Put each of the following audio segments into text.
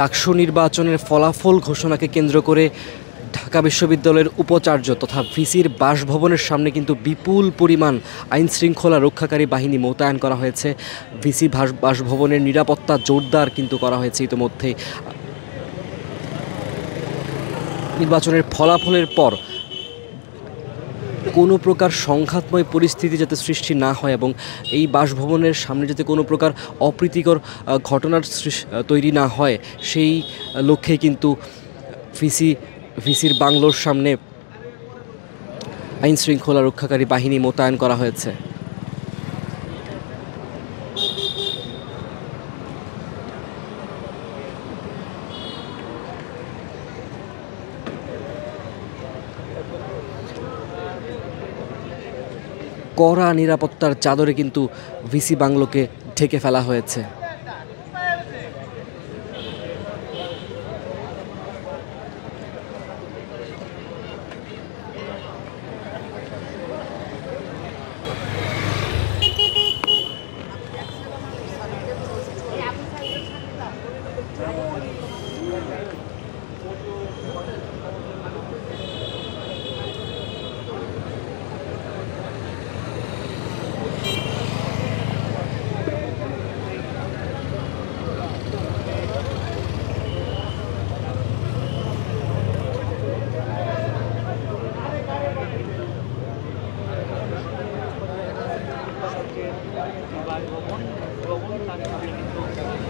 ডাকসু নির্বাচনের ফলাফল ঘোষণাকে কেন্দ্র করে ঢাকা বিশ্ববিদ্যালয়ের উপাচার্য তথা ভিসির বাসভবনের সামনে কিন্তু বিপুল পরিমাণ আইনশৃঙ্খলা রক্ষাকারী বাহিনী মোতায়েন করা হয়েছে। ভিসি বাসভবনের নিরাপত্তা জোরদার কিন্তু করা হয়েছে ইতিমধ্যেই। নির্বাচনের ফলাফলের পর কোনো প্রকার সংঘাতময় পরিস্থিতি যাতে সৃষ্টি না হয় এবং এই বাসভবনের সামনে যাতে কোনো প্রকার অপ্রীতিকর ঘটনার তৈরি না হয়, সেই লক্ষ্যে কিন্তু ভিসির বাংলোর সামনে আইনশৃঙ্খলা রক্ষাকারী বাহিনী মোতায়েন করা হয়েছে। কড়া নিরাপত্তার চাদরে কিন্তু ভিসি বাংলোকে ঢেকে ফেলা হয়েছে।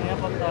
নিরাপত্তা